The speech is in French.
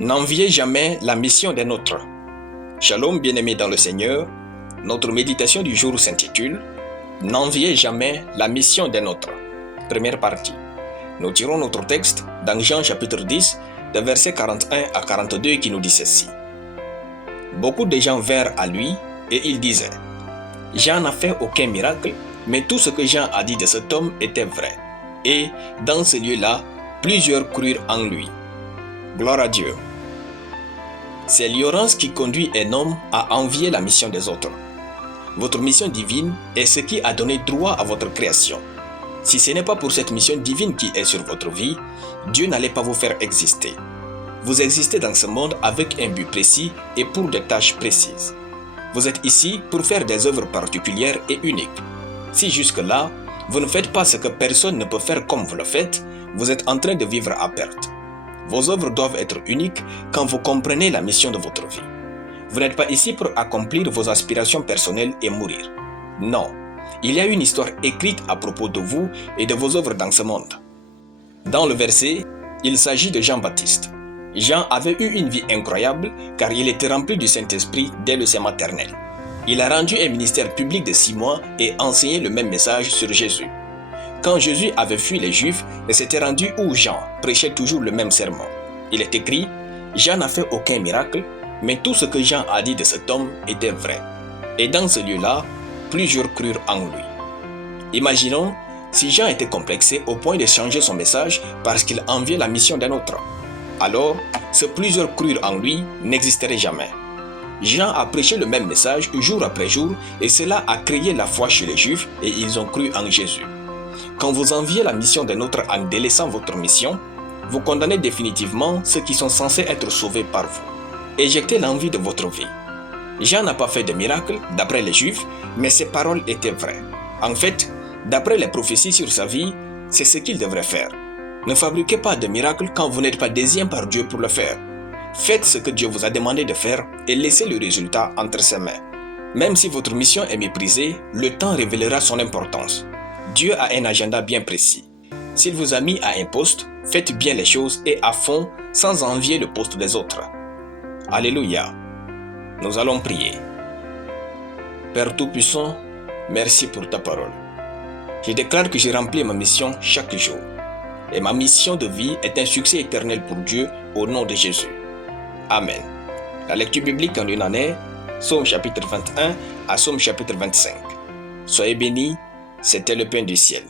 N'enviez jamais la mission d'un autre. Shalom, bien-aimés dans le Seigneur. Notre méditation du jour s'intitule « N'enviez jamais la mission d'un autre ». Première partie. Nous tirons notre texte dans Jean chapitre 10, de versets 41 à 42 qui nous dit ceci. Beaucoup de gens vinrent à lui et ils disaient « Jean n'a fait aucun miracle, mais tout ce que Jean a dit de cet homme était vrai. » Et dans ce lieu-là, plusieurs crurent en lui. Gloire à Dieu. C'est l'ignorance qui conduit un homme à envier la mission des autres. Votre mission divine est ce qui a donné droit à votre création. Si ce n'est pas pour cette mission divine qui est sur votre vie, Dieu n'allait pas vous faire exister. Vous existez dans ce monde avec un but précis et pour des tâches précises. Vous êtes ici pour faire des œuvres particulières et uniques. Si jusque-là, vous ne faites pas ce que personne ne peut faire comme vous le faites, vous êtes en train de vivre à perte. Vos œuvres doivent être uniques quand vous comprenez la mission de votre vie. Vous n'êtes pas ici pour accomplir vos aspirations personnelles et mourir. Non, il y a une histoire écrite à propos de vous et de vos œuvres dans ce monde. Dans le verset, il s'agit de Jean-Baptiste. Jean avait eu une vie incroyable car il était rempli du Saint-Esprit dès le sein maternel. Il a rendu un ministère public de 6 mois et enseigné le même message sur Jésus. Quand Jésus avait fui les Juifs et s'était rendu où Jean prêchait toujours le même sermon. Il est écrit « Jean n'a fait aucun miracle, mais tout ce que Jean a dit de cet homme était vrai. » Et dans ce lieu-là, plusieurs crurent en lui. Imaginons si Jean était complexé au point de changer son message parce qu'il enviait la mission d'un autre. Alors, ce plusieurs crurent en lui n'existerait jamais. Jean a prêché le même message jour après jour et cela a créé la foi chez les Juifs et ils ont cru en Jésus. Quand vous enviez la mission d'un autre en délaissant votre mission, vous condamnez définitivement ceux qui sont censés être sauvés par vous. Éjectez l'envie de votre vie. Jean n'a pas fait de miracle d'après les Juifs, mais ses paroles étaient vraies. En fait, d'après les prophéties sur sa vie, c'est ce qu'il devrait faire. Ne fabriquez pas de miracle quand vous n'êtes pas désigné par Dieu pour le faire. Faites ce que Dieu vous a demandé de faire et laissez le résultat entre ses mains. Même si votre mission est méprisée, le temps révélera son importance. Dieu a un agenda bien précis. S'il vous a mis à un poste, faites bien les choses et à fond sans envier le poste des autres. Alléluia. Nous allons prier. Père Tout-Puissant, merci pour ta parole. Je déclare que j'ai rempli ma mission chaque jour. Et ma mission de vie est un succès éternel pour Dieu au nom de Jésus. Amen. La lecture biblique en une année, Psaume chapitre 21 à Psaume chapitre 25. Soyez bénis, c'était le pain du ciel.